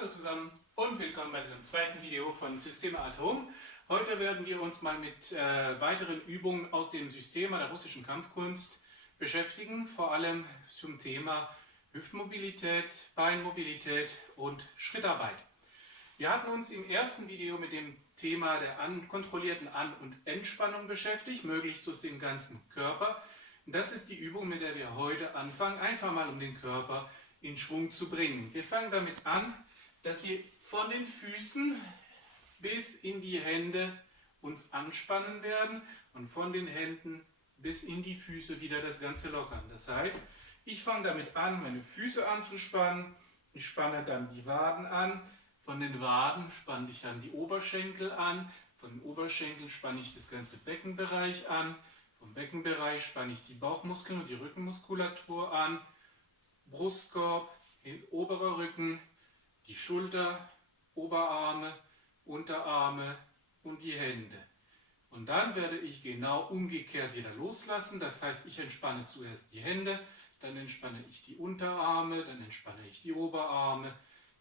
Hallo zusammen und willkommen bei diesem zweiten Video von Systema Atom. Heute werden wir uns mal mit weiteren Übungen aus dem Systema der russischen Kampfkunst beschäftigen, vor allem zum Thema Hüftmobilität, Beinmobilität und Schrittarbeit. Wir hatten uns im ersten Video mit dem Thema der kontrollierten An- und Entspannung beschäftigt, möglichst durch den ganzen Körper. Das ist die Übung, mit der wir heute anfangen, einfach mal um den Körper in Schwung zu bringen. Wir fangen damit an, dass wir von den Füßen bis in die Hände uns anspannen werden und von den Händen bis in die Füße wieder das Ganze lockern. Das heißt, ich fange damit an, meine Füße anzuspannen, ich spanne dann die Waden an, von den Waden spanne ich dann die Oberschenkel an, von den Oberschenkeln spanne ich das ganze Beckenbereich an, vom Beckenbereich spanne ich die Bauchmuskeln und die Rückenmuskulatur an, Brustkorb, oberer Rücken, die Schulter, Oberarme, Unterarme und die Hände. Und dann werde ich genau umgekehrt wieder loslassen. Das heißt, ich entspanne zuerst die Hände, dann entspanne ich die Unterarme, dann entspanne ich die Oberarme,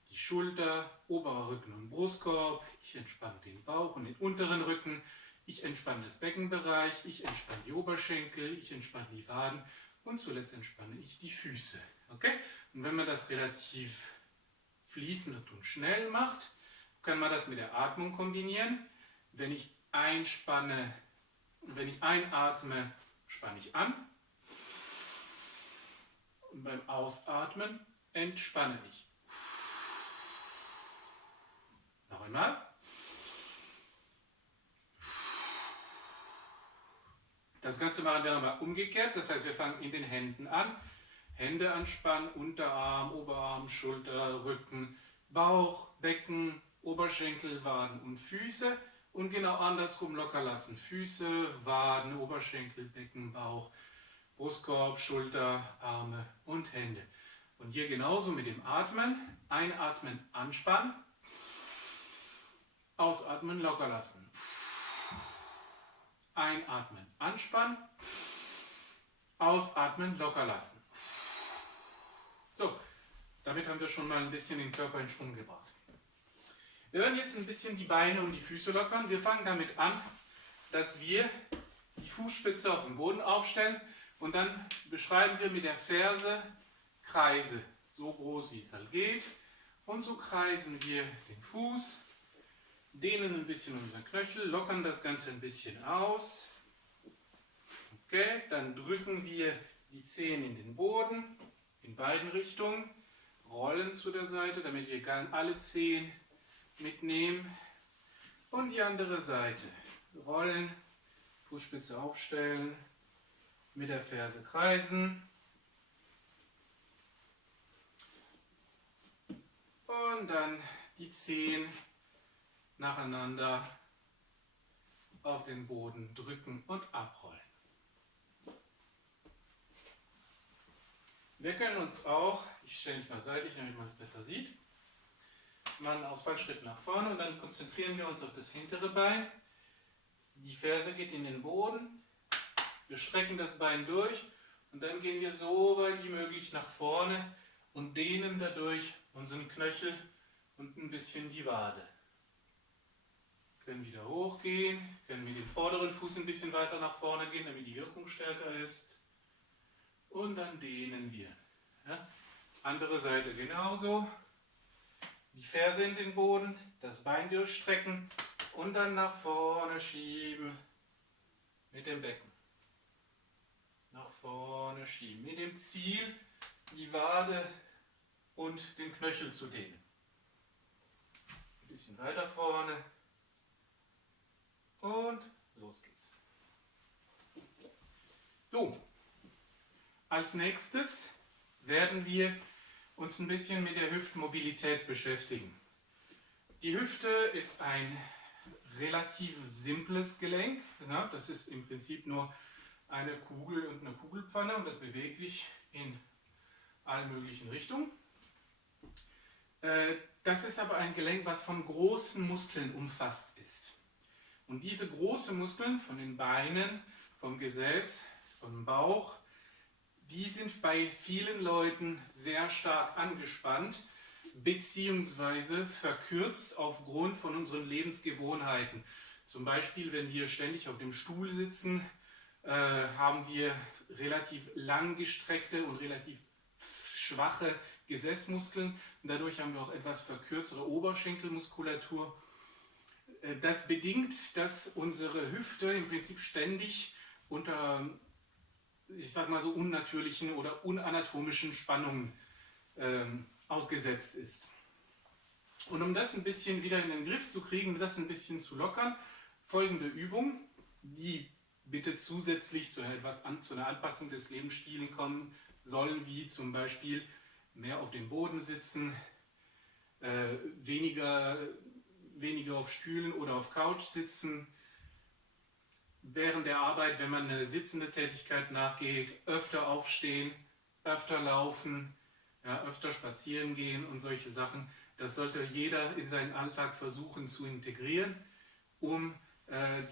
die Schulter, oberer Rücken und Brustkorb. Ich entspanne den Bauch und den unteren Rücken. Ich entspanne das Beckenbereich, ich entspanne die Oberschenkel, ich entspanne die Waden und zuletzt entspanne ich die Füße. Okay? Und wenn man das relativ fließend und schnell macht, kann man das mit der Atmung kombinieren. Wenn ich einatme, spanne ich an. Und beim Ausatmen entspanne ich. Noch einmal. Das Ganze machen wir nochmal umgekehrt. Das heißt, wir fangen in den Händen an. Hände anspannen, Unterarm, Oberarm, Schulter, Rücken, Bauch, Becken, Oberschenkel, Waden und Füße. Und genau andersrum locker lassen. Füße, Waden, Oberschenkel, Becken, Bauch, Brustkorb, Schulter, Arme und Hände. Und hier genauso mit dem Atmen. Einatmen, anspannen. Ausatmen, locker lassen. Einatmen, anspannen. Ausatmen, locker lassen. So, damit haben wir schon mal ein bisschen den Körper in Schwung gebracht. Wir werden jetzt ein bisschen die Beine und die Füße lockern. Wir fangen damit an, dass wir die Fußspitze auf dem Boden aufstellen und dann beschreiben wir mit der Ferse Kreise, so groß wie es halt geht. Und so kreisen wir den Fuß, dehnen ein bisschen unseren Knöchel, lockern das Ganze ein bisschen aus. Okay, dann drücken wir die Zehen in den Boden, in beiden Richtungen, rollen zu der Seite, damit wir alle Zehen mitnehmen. Und die andere Seite, rollen, Fußspitze aufstellen, mit der Ferse kreisen. Und dann die Zehen nacheinander auf den Boden drücken und abrollen. Wir können uns auch, ich stelle mich mal seitlich, damit man es besser sieht, mal einen Ausfallschritt nach vorne und dann konzentrieren wir uns auf das hintere Bein. Die Ferse geht in den Boden, wir strecken das Bein durch und dann gehen wir so weit wie möglich nach vorne und dehnen dadurch unseren Knöchel und ein bisschen die Wade. Können wieder hochgehen, können mit dem vorderen Fuß ein bisschen weiter nach vorne gehen, damit die Wirkung stärker ist. Und dann dehnen wir. Ja. Andere Seite genauso. Die Ferse in den Boden, das Bein durchstrecken und dann nach vorne schieben mit dem Becken. Nach vorne schieben. Mit dem Ziel, die Wade und den Knöchel zu dehnen. Ein bisschen weiter vorne. Und los geht's. So. Als nächstes werden wir uns ein bisschen mit der Hüftmobilität beschäftigen. Die Hüfte ist ein relativ simples Gelenk. Das ist im Prinzip nur eine Kugel und eine Kugelpfanne und das bewegt sich in allen möglichen Richtungen. Das ist aber ein Gelenk, was von großen Muskeln umfasst ist. Und diese großen Muskeln von den Beinen, vom Gesäß, vom Bauch, die sind bei vielen Leuten sehr stark angespannt, beziehungsweise verkürzt aufgrund von unseren Lebensgewohnheiten. Zum Beispiel, wenn wir ständig auf dem Stuhl sitzen, haben wir relativ langgestreckte und relativ schwache Gesäßmuskeln. Und dadurch haben wir auch etwas verkürztere Oberschenkelmuskulatur. Das bedingt, dass unsere Hüfte im Prinzip ständig unter, ich sag mal so, unnatürlichen oder unanatomischen Spannungen ausgesetzt ist. Und um das ein bisschen wieder in den Griff zu kriegen, das ein bisschen zu lockern, folgende Übung, die bitte zusätzlich zu einer Anpassung des Lebensstils kommen sollen, wie zum Beispiel mehr auf dem Boden sitzen, weniger auf Stühlen oder auf Couch sitzen, während der Arbeit, wenn man eine sitzende Tätigkeit nachgeht, öfter aufstehen, öfter laufen, ja, öfter spazieren gehen und solche Sachen. Das sollte jeder in seinen Alltag versuchen zu integrieren, um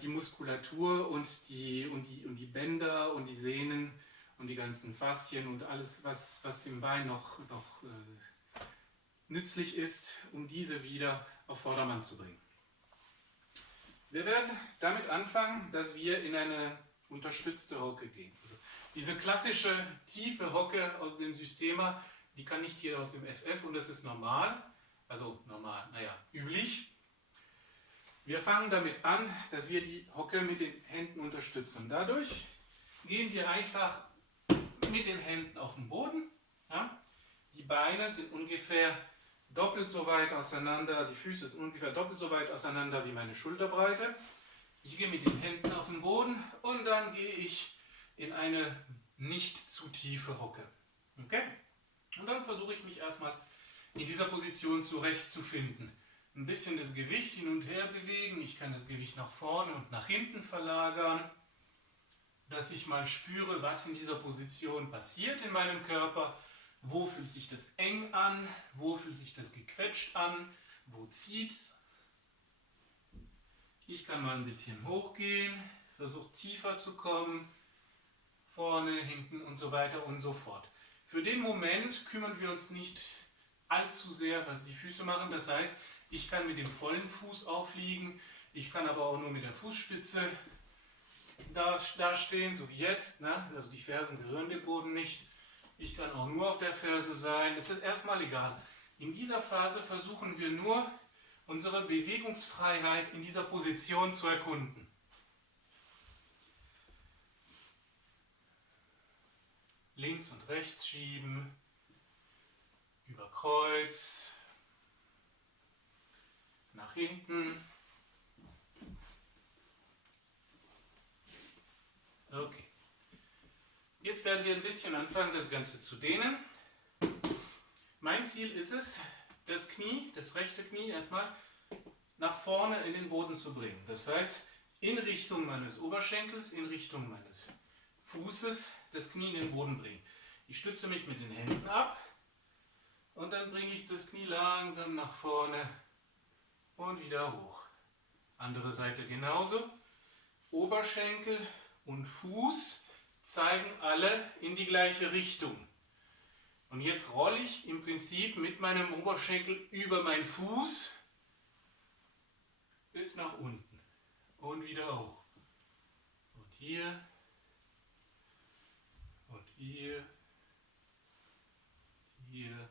die Muskulatur und die Bänder und die Sehnen und die ganzen Faszien und alles, was im Bein noch nützlich ist, um diese wieder auf Vordermann zu bringen. Wir werden damit anfangen, dass wir in eine unterstützte Hocke gehen. Also diese klassische tiefe Hocke aus dem Systema, die kann nicht jeder aus dem FF und das ist normal, also normal, naja, üblich. Wir fangen damit an, dass wir die Hocke mit den Händen unterstützen. Dadurch gehen wir einfach mit den Händen auf den Boden. Ja? Die Beine sind ungefähr doppelt so weit auseinander, die Füße sind ungefähr doppelt so weit auseinander wie meine Schulterbreite. Ich gehe mit den Händen auf den Boden und dann gehe ich in eine nicht zu tiefe Hocke. Okay? Und dann versuche ich mich erstmal in dieser Position zurechtzufinden. Ein bisschen das Gewicht hin und her bewegen. Ich kann das Gewicht nach vorne und nach hinten verlagern, dass ich mal spüre, was in dieser Position passiert in meinem Körper. Wo fühlt sich das eng an? Wo fühlt sich das gequetscht an? Wo zieht es? Ich kann mal ein bisschen hochgehen, versuche tiefer zu kommen, vorne, hinten und so weiter und so fort. Für den Moment kümmern wir uns nicht allzu sehr, was die Füße machen. Das heißt, ich kann mit dem vollen Fuß aufliegen, ich kann aber auch nur mit der Fußspitze da stehen, so wie jetzt. Ne? Also die Fersen berühren den Boden nicht. Ich kann auch nur auf der Ferse sein. Es ist erstmal egal. In dieser Phase versuchen wir nur, unsere Bewegungsfreiheit in dieser Position zu erkunden. Links und rechts schieben, über Kreuz, nach hinten. Okay. Jetzt werden wir ein bisschen anfangen, das Ganze zu dehnen. Mein Ziel ist es, das Knie, das rechte Knie erstmal nach vorne in den Boden zu bringen. Das heißt, in Richtung meines Oberschenkels, in Richtung meines Fußes, das Knie in den Boden bringen. Ich stütze mich mit den Händen ab und dann bringe ich das Knie langsam nach vorne und wieder hoch. Andere Seite genauso. Oberschenkel und Fuß zeigen alle in die gleiche Richtung. Und jetzt rolle ich im Prinzip mit meinem Oberschenkel über meinen Fuß bis nach unten und wieder hoch. Und hier und hier, hier.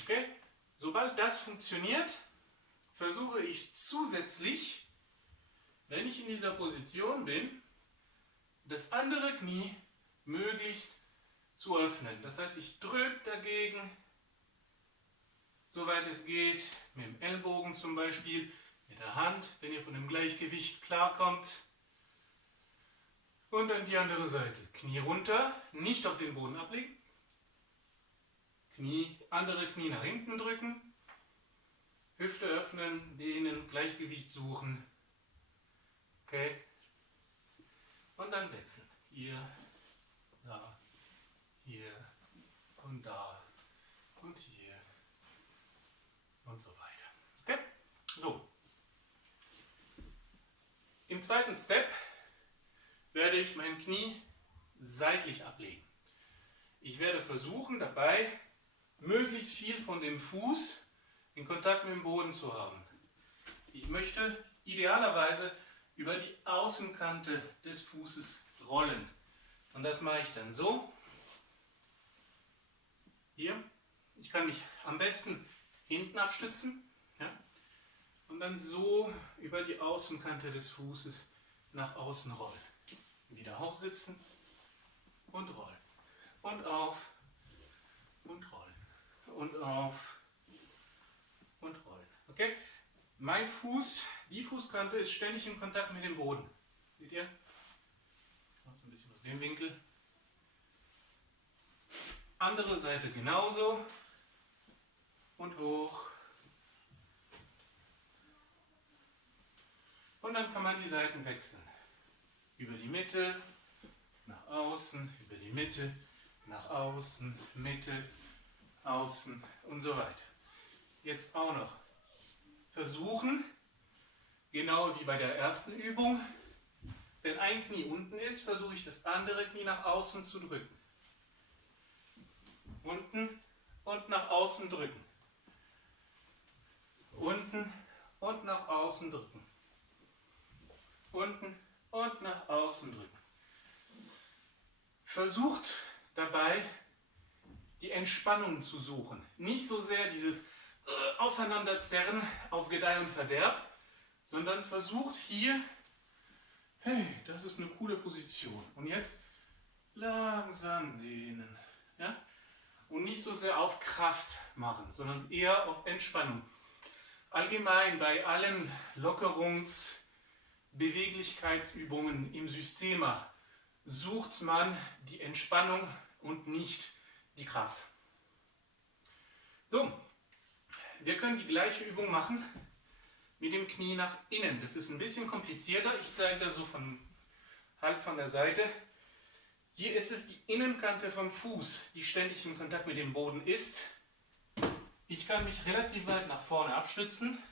Okay? Sobald das funktioniert, versuche ich zusätzlich, wenn ich in dieser Position bin, das andere Knie möglichst zu öffnen. Das heißt, ich drücke dagegen, soweit es geht, mit dem Ellbogen zum Beispiel, mit der Hand, wenn ihr von dem Gleichgewicht klarkommt. Und dann die andere Seite. Knie runter, nicht auf den Boden ablegen. Andere Knie nach hinten drücken. Hüfte öffnen, dehnen, Gleichgewicht suchen. Okay. Und dann wechseln. Hier, da, hier und da und hier und so weiter. Okay? So. Im zweiten Step werde ich mein Knie seitlich ablegen. Ich werde versuchen, dabei möglichst viel von dem Fuß in Kontakt mit dem Boden zu haben. Ich möchte idealerweise über die Außenkante des Fußes rollen. Und das mache ich dann so. Hier. Ich kann mich am besten hinten abstützen. Ja, und dann so über die Außenkante des Fußes nach außen rollen. Wieder hochsitzen und rollen. Und auf und rollen. Und auf und rollen. Okay? Mein Fuß, die Fußkante ist ständig in Kontakt mit dem Boden. Seht ihr? Ich mache es ein bisschen aus dem Winkel. Andere Seite genauso. Und hoch. Und dann kann man die Seiten wechseln. Über die Mitte, nach außen, über die Mitte, nach außen, Mitte, außen und so weiter. Jetzt auch noch versuchen, genau wie bei der ersten Übung, wenn ein Knie unten ist, versuche ich das andere Knie nach außen zu drücken. Unten und nach außen drücken. Unten und nach außen drücken. Unten und nach außen drücken. Versucht dabei, die Entspannung zu suchen. Nicht so sehr dieses Auseinanderzerren auf Gedeih und Verderb, sondern versucht hier, hey, das ist eine coole Position. Und jetzt langsam dehnen. Ja? Und nicht so sehr auf Kraft machen, sondern eher auf Entspannung. Allgemein bei allen Beweglichkeitsübungen im Systema sucht man die Entspannung und nicht die Kraft. So, wir können die gleiche Übung machen mit dem Knie nach innen. Das ist ein bisschen komplizierter. Ich zeige das so halb von der Seite. Hier ist es die Innenkante vom Fuß, die ständig in Kontakt mit dem Boden ist. Ich kann mich relativ weit nach vorne abstützen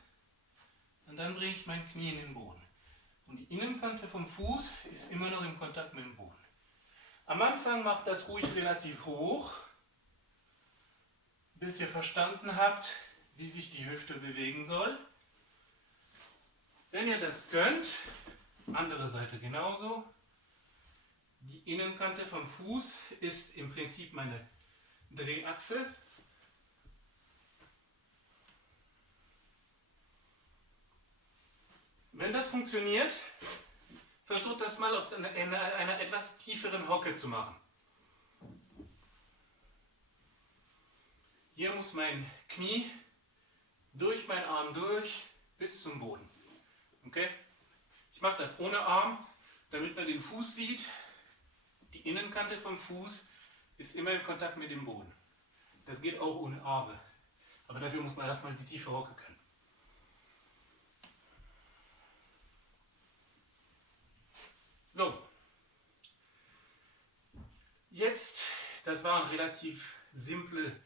und dann bringe ich mein Knie in den Boden. Und die Innenkante vom Fuß ist immer noch in Kontakt mit dem Boden. Am Anfang macht das ruhig relativ hoch, bis ihr verstanden habt, wie sich die Hüfte bewegen soll. Wenn ihr das könnt, andere Seite genauso. Die Innenkante vom Fuß ist im Prinzip meine Drehachse. Wenn das funktioniert, versucht das mal aus einer etwas tieferen Hocke zu machen. Hier muss mein Knie durch meinen Arm durch bis zum Boden. Okay? Ich mache das ohne Arm, damit man den Fuß sieht. Die Innenkante vom Fuß ist immer in Kontakt mit dem Boden. Das geht auch ohne Arme. Aber dafür muss man erstmal die tiefe Hocke können. So. Jetzt, das waren relativ simple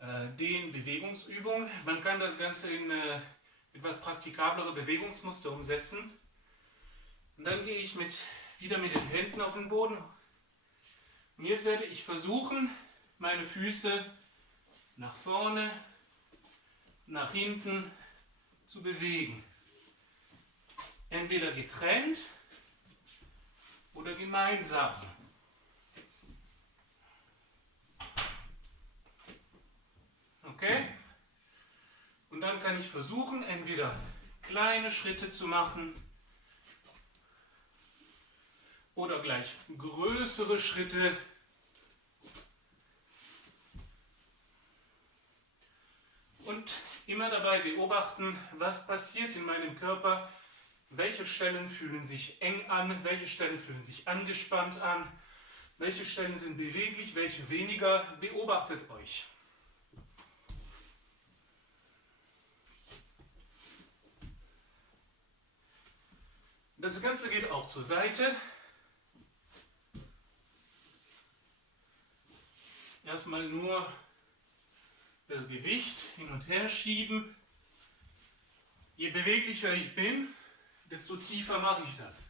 Dehn-Bewegungsübungen. Man kann das Ganze in etwas praktikablere Bewegungsmuster umsetzen. Und dann gehe ich wieder mit den Händen auf den Boden. Und jetzt werde ich versuchen, meine Füße nach vorne, nach hinten zu bewegen. Entweder getrennt oder gemeinsam. Okay? Und dann kann ich versuchen, entweder kleine Schritte zu machen oder gleich größere Schritte. Und immer dabei beobachten, was passiert in meinem Körper, welche Stellen fühlen sich eng an, welche Stellen fühlen sich angespannt an, welche Stellen sind beweglich, welche weniger. Beobachtet euch. Das Ganze geht auch zur Seite. Erstmal nur das Gewicht hin und her schieben. Je beweglicher ich bin, desto tiefer mache ich das.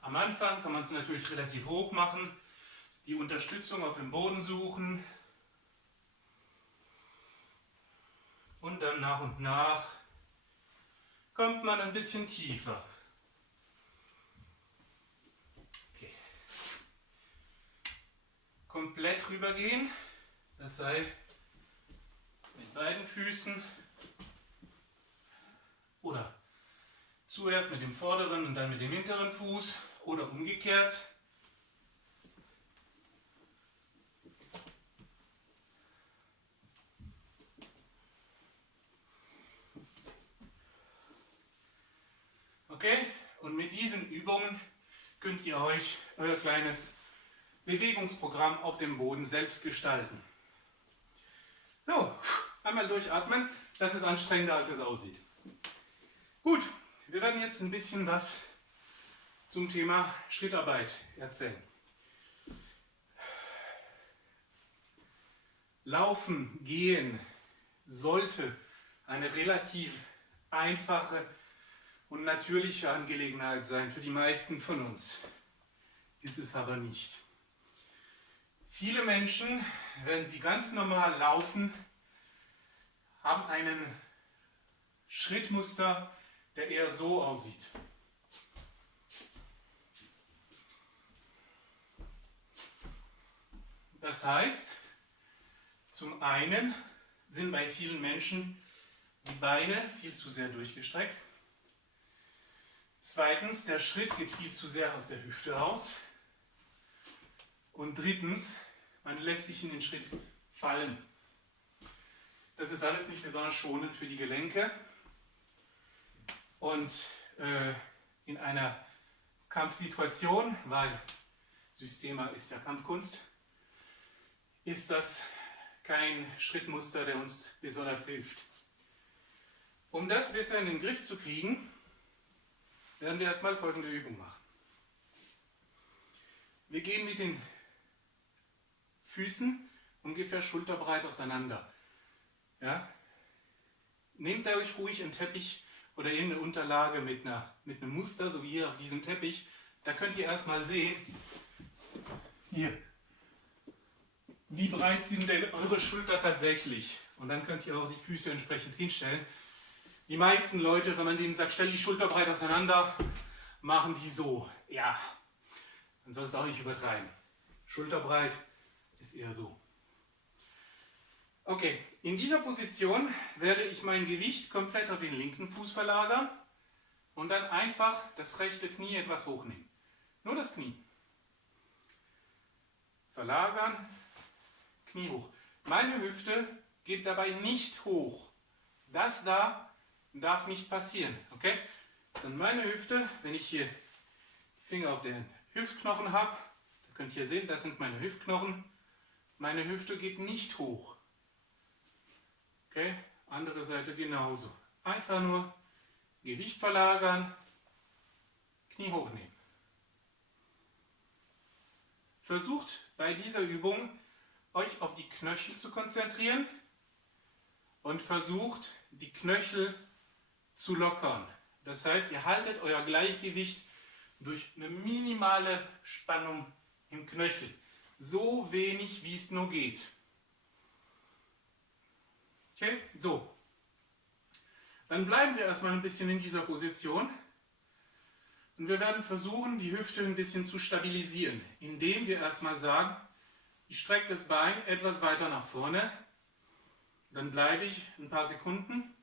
Am Anfang kann man es natürlich relativ hoch machen. die Unterstützung auf dem Boden suchen und dann nach und nach kommt man ein bisschen tiefer. Okay. Komplett rübergehen, das heißt mit beiden Füßen oder zuerst mit dem vorderen und dann mit dem hinteren Fuß oder umgekehrt. Okay, und mit diesen Übungen könnt ihr euch euer kleines Bewegungsprogramm auf dem Boden selbst gestalten. So, einmal durchatmen, das ist anstrengender, als es aussieht. Gut, wir werden jetzt ein bisschen was zum Thema Schrittarbeit erzählen. Laufen, gehen sollte eine relativ einfache und natürliche Angelegenheit sein für die meisten von uns. Ist es aber nicht. Viele Menschen, wenn sie ganz normal laufen, haben einen Schrittmuster, der eher so aussieht. Das heißt, zum einen sind bei vielen Menschen die Beine viel zu sehr durchgestreckt. Zweitens, der Schritt geht viel zu sehr aus der Hüfte raus. Und drittens, man lässt sich in den Schritt fallen. Das ist alles nicht besonders schonend für die Gelenke. Und in einer Kampfsituation, weil Systema ist ja Kampfkunst, ist das kein Schrittmuster, der uns besonders hilft. Um das besser in den Griff zu kriegen, werden wir erstmal folgende Übung machen. Wir gehen mit den Füßen ungefähr schulterbreit auseinander. Ja? Nehmt euch ruhig einen Teppich oder irgendeine Unterlage mit einem Muster, so wie hier auf diesem Teppich. Da könnt ihr erstmal sehen, hier, wie breit sind denn eure Schulter tatsächlich. Und dann könnt ihr auch die Füße entsprechend hinstellen. Die meisten Leute, wenn man denen sagt, stell die Schulter breit auseinander, machen die so. Ja, man soll es auch nicht übertreiben. Schulterbreit ist eher so. Okay, in dieser Position werde ich mein Gewicht komplett auf den linken Fuß verlagern und dann einfach das rechte Knie etwas hochnehmen. Nur das Knie. Verlagern, Knie hoch. Meine Hüfte geht dabei nicht hoch. Das da darf nicht passieren. Okay? Dann meine Hüfte, wenn ich hier die Finger auf den Hüftknochen habe, da könnt ihr sehen, das sind meine Hüftknochen. Meine Hüfte geht nicht hoch. Okay? Andere Seite genauso. Einfach nur Gewicht verlagern, Knie hochnehmen. Versucht bei dieser Übung euch auf die Knöchel zu konzentrieren und versucht die Knöchel zu lockern. Das heißt, ihr haltet euer Gleichgewicht durch eine minimale Spannung im Knöchel. So wenig, wie es nur geht. Okay, so. Dann bleiben wir erstmal ein bisschen in dieser Position. Und wir werden versuchen, die Hüfte ein bisschen zu stabilisieren, indem wir erstmal sagen, ich strecke das Bein etwas weiter nach vorne. Dann bleibe ich ein paar Sekunden.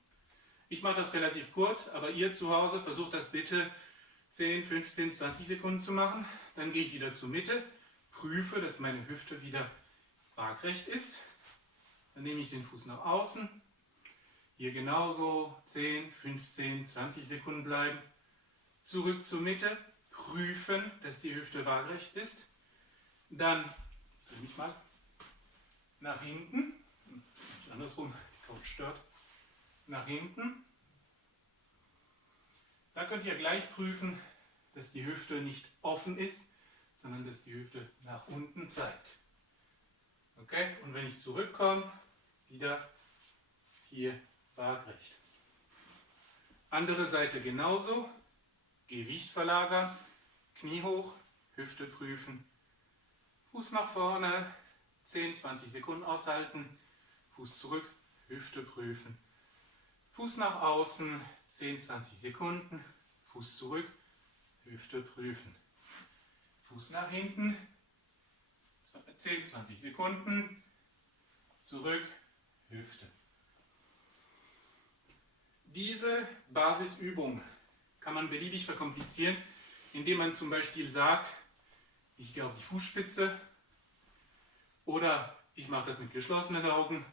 Ich mache das relativ kurz, aber ihr zu Hause versucht das bitte 10, 15, 20 Sekunden zu machen. Dann gehe ich wieder zur Mitte, prüfe, dass meine Hüfte wieder waagrecht ist. Dann nehme ich den Fuß nach außen. Hier genauso 10, 15, 20 Sekunden bleiben. Zurück zur Mitte, prüfen, dass die Hüfte waagrecht ist. Dann drehe mich mal nach hinten. Nicht andersrum, die Couch stört. Nach hinten. Da könnt ihr gleich prüfen, dass die Hüfte nicht offen ist, sondern dass die Hüfte nach unten zeigt. Okay? Und wenn ich zurückkomme, wieder hier waagrecht. Andere Seite genauso. Gewicht verlagern, Knie hoch, Hüfte prüfen, Fuß nach vorne, 10, 20 Sekunden aushalten, Fuß zurück, Hüfte prüfen. Fuß nach außen, 10, 20 Sekunden, Fuß zurück, Hüfte prüfen. Fuß nach hinten, 10, 20 Sekunden, zurück, Hüfte. Diese Basisübung kann man beliebig verkomplizieren, indem man zum Beispiel sagt, ich gehe auf die Fußspitze oder ich mache das mit geschlossenen Augen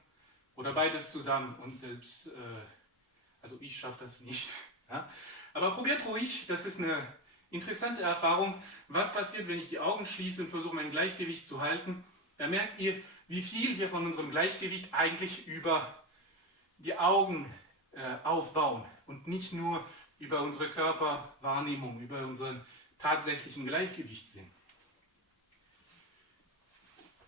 oder beides zusammen und selbst, also ich schaffe das nicht. Ja? Aber probiert ruhig, das ist eine interessante Erfahrung, was passiert, wenn ich die Augen schließe und versuche mein Gleichgewicht zu halten. Da merkt ihr, wie viel wir von unserem Gleichgewicht eigentlich über die Augen aufbauen und nicht nur über unsere Körperwahrnehmung, über unseren tatsächlichen Gleichgewichtssinn.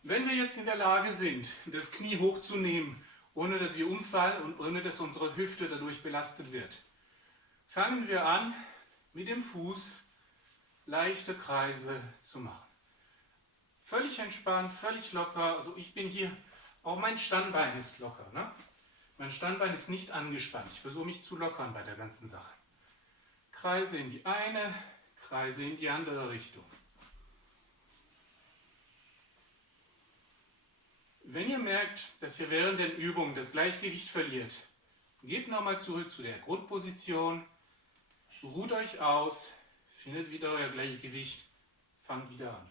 Wenn wir jetzt in der Lage sind, das Knie hochzunehmen, ohne dass wir umfallen und ohne dass unsere Hüfte dadurch belastet wird, fangen wir an, mit dem Fuß leichte Kreise zu machen. Völlig entspannt, völlig locker. Also ich bin hier, auch mein Standbein ist locker. Ne? Mein Standbein ist nicht angespannt. Ich versuche mich zu lockern bei der ganzen Sache. Kreise in die eine, Kreise in die andere Richtung. Wenn ihr merkt, dass ihr während der Übung das Gleichgewicht verliert, geht nochmal zurück zu der Grundposition, ruht euch aus, findet wieder euer Gleichgewicht, fangt wieder an.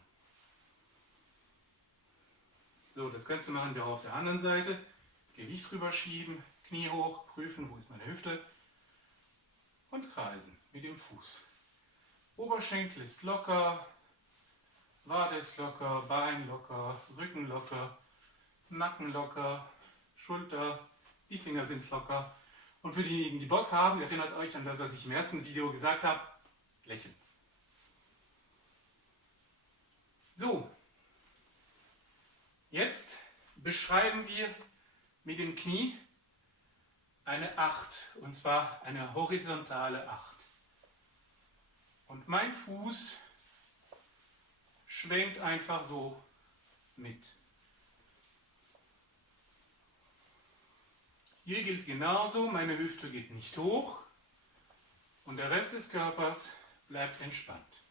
So, das Ganze machen wir auch auf der anderen Seite. Gewicht rüberschieben, Knie hoch, prüfen, wo ist meine Hüfte und kreisen mit dem Fuß. Oberschenkel ist locker, Wade ist locker, Bein locker, Rücken locker, Nacken locker, Schulter, die Finger sind locker. Und für diejenigen, die Bock haben, ihr erinnert euch an das, was ich im ersten Video gesagt habe, lächeln. So, jetzt beschreiben wir mit dem Knie eine 8, und zwar eine horizontale 8. Und mein Fuß schwenkt einfach so mit. Hier gilt genauso, meine Hüfte geht nicht hoch und der Rest des Körpers bleibt entspannt.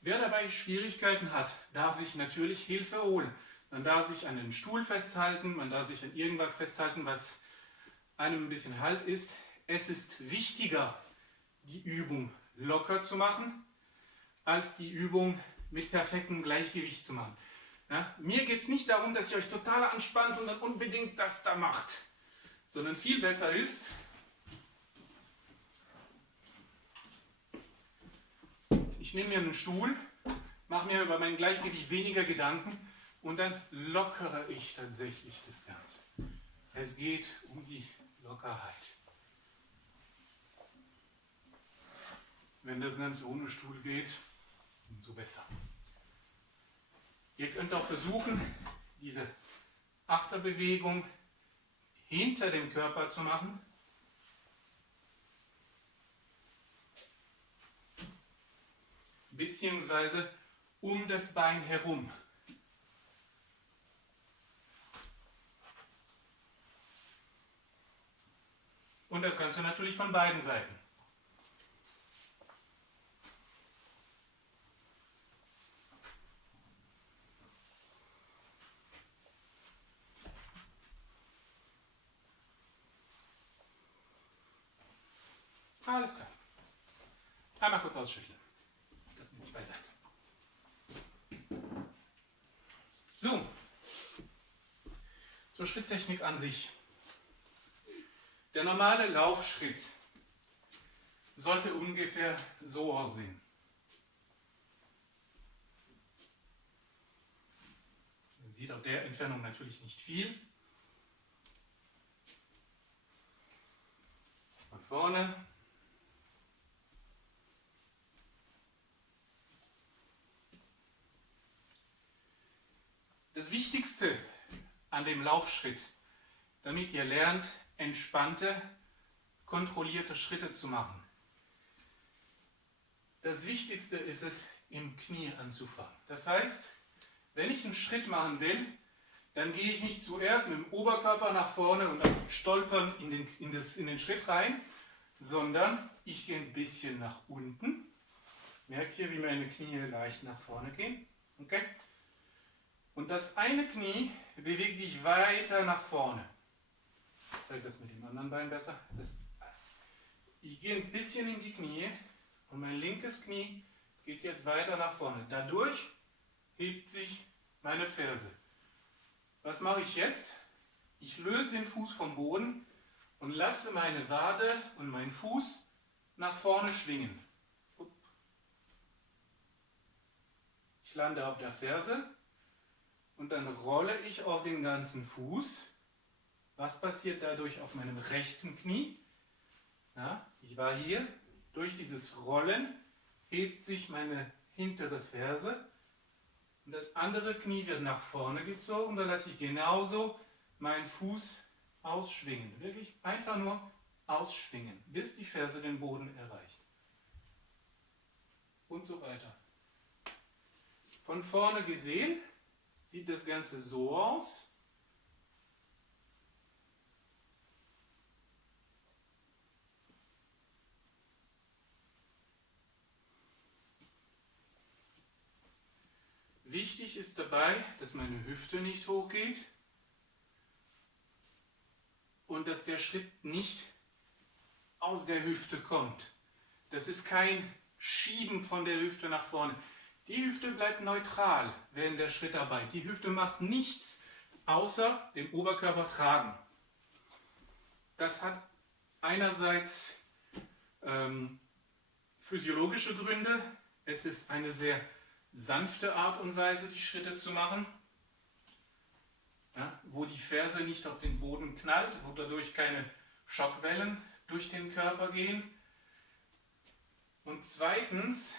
Wer dabei Schwierigkeiten hat, darf sich natürlich Hilfe holen. Man darf sich an den Stuhl festhalten, man darf sich an irgendwas festhalten, was einem ein bisschen Halt ist. Es ist wichtiger, die Übung locker zu machen, als die Übung mit perfektem Gleichgewicht zu machen. Ja, mir geht es nicht darum, dass ihr euch total anspannt und dann unbedingt das da macht, sondern viel besser ist, ich nehme mir einen Stuhl, mache mir über mein Gleichgewicht weniger Gedanken und dann lockere ich tatsächlich das Ganze. Es geht um die Lockerheit. Wenn das Ganze ohne Stuhl geht, umso besser. Ihr könnt auch versuchen, diese Achterbewegung hinter dem Körper zu machen. Beziehungsweise um das Bein herum. Und das Ganze natürlich von beiden Seiten. Alles klar. Einmal kurz ausschütteln. Das nehme ich beiseite. So, zur Schritttechnik an sich. Der normale Laufschritt sollte ungefähr so aussehen. Man sieht auf der Entfernung natürlich nicht viel. Von vorne. Das Wichtigste an dem Laufschritt, damit ihr lernt, entspannte, kontrollierte Schritte zu machen. Das Wichtigste ist es, im Knie anzufangen. Das heißt, wenn ich einen Schritt machen will, dann gehe ich nicht zuerst mit dem Oberkörper nach vorne und dann stolpern in den Schritt rein, sondern ich gehe ein bisschen nach unten. Merkt ihr, wie meine Knie leicht nach vorne gehen? Okay? Und das eine Knie bewegt sich weiter nach vorne. Ich zeige das mit dem anderen Bein besser. Ich gehe ein bisschen in die Knie und mein linkes Knie geht jetzt weiter nach vorne. Dadurch hebt sich meine Ferse. Was mache ich jetzt? Ich löse den Fuß vom Boden und lasse meine Wade und meinen Fuß nach vorne schwingen. Ich lande auf der Ferse und dann rolle ich auf den ganzen Fuß. Was passiert dadurch auf meinem rechten Knie? Ja, ich war hier. Durch dieses Rollen hebt sich meine hintere Ferse und das andere Knie wird nach vorne gezogen. Dann lasse ich genauso meinen Fuß ausschwingen. Wirklich einfach nur ausschwingen, bis die Ferse den Boden erreicht. Und so weiter. Von vorne gesehen sieht das Ganze so aus. Wichtig ist dabei, dass meine Hüfte nicht hochgeht und dass der Schritt nicht aus der Hüfte kommt. Das ist kein Schieben von der Hüfte nach vorne. Die Hüfte bleibt neutral während der Schrittarbeit. Die Hüfte macht nichts außer dem Oberkörper tragen. Das hat einerseits physiologische Gründe. Es ist eine sehr sanfte Art und Weise, die Schritte zu machen, ja, wo die Ferse nicht auf den Boden knallt, wo dadurch keine Schockwellen durch den Körper gehen. Und zweitens,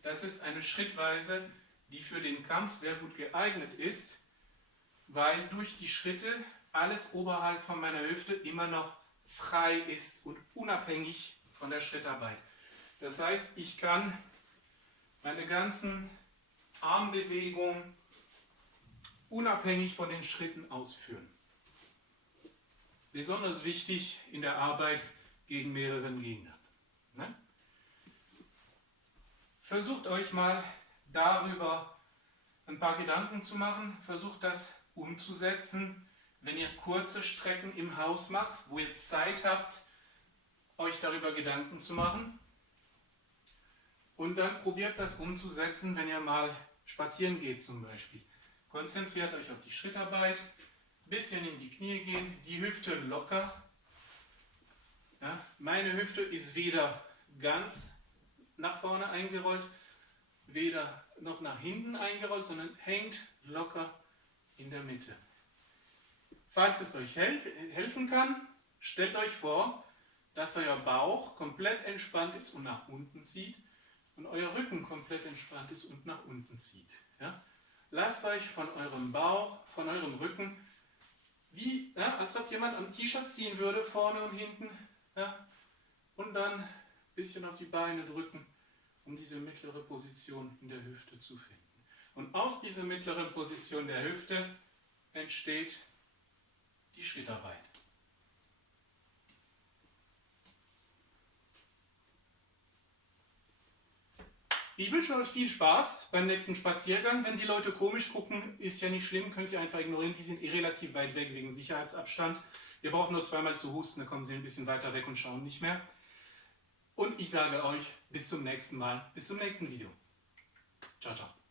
das ist eine Schrittweise, die für den Kampf sehr gut geeignet ist, weil durch die Schritte alles oberhalb von meiner Hüfte immer noch frei ist und unabhängig von der Schrittarbeit. Das heißt, ich kann meine ganzen Armbewegungen unabhängig von den Schritten ausführen. Besonders wichtig in der Arbeit gegen mehreren Gegnern. Ne? Versucht euch mal darüber ein paar Gedanken zu machen. Versucht das umzusetzen, wenn ihr kurze Strecken im Haus macht, wo ihr Zeit habt, euch darüber Gedanken zu machen. Und dann probiert das umzusetzen, wenn ihr mal spazieren geht zum Beispiel. Konzentriert euch auf die Schrittarbeit, ein bisschen in die Knie gehen, die Hüfte locker. Ja, meine Hüfte ist weder ganz nach vorne eingerollt, weder noch nach hinten eingerollt, sondern hängt locker in der Mitte. Falls es euch helfen kann, stellt euch vor, dass euer Bauch komplett entspannt ist und nach unten zieht und euer Rücken komplett entspannt ist und nach unten zieht. Ja? Lasst euch von eurem Bauch, von eurem Rücken, wie, ja, als ob jemand am T-Shirt ziehen würde, vorne und hinten, ja? Und dann ein bisschen auf die Beine drücken, um diese mittlere Position in der Hüfte zu finden. Und aus dieser mittleren Position der Hüfte entsteht die Schrittarbeit. Ich wünsche euch viel Spaß beim nächsten Spaziergang. Wenn die Leute komisch gucken, ist ja nicht schlimm, könnt ihr einfach ignorieren. Die sind relativ weit weg wegen Sicherheitsabstand. Ihr braucht nur zweimal zu husten, dann kommen sie ein bisschen weiter weg und schauen nicht mehr. Und ich sage euch, bis zum nächsten Mal, bis zum nächsten Video. Ciao, ciao.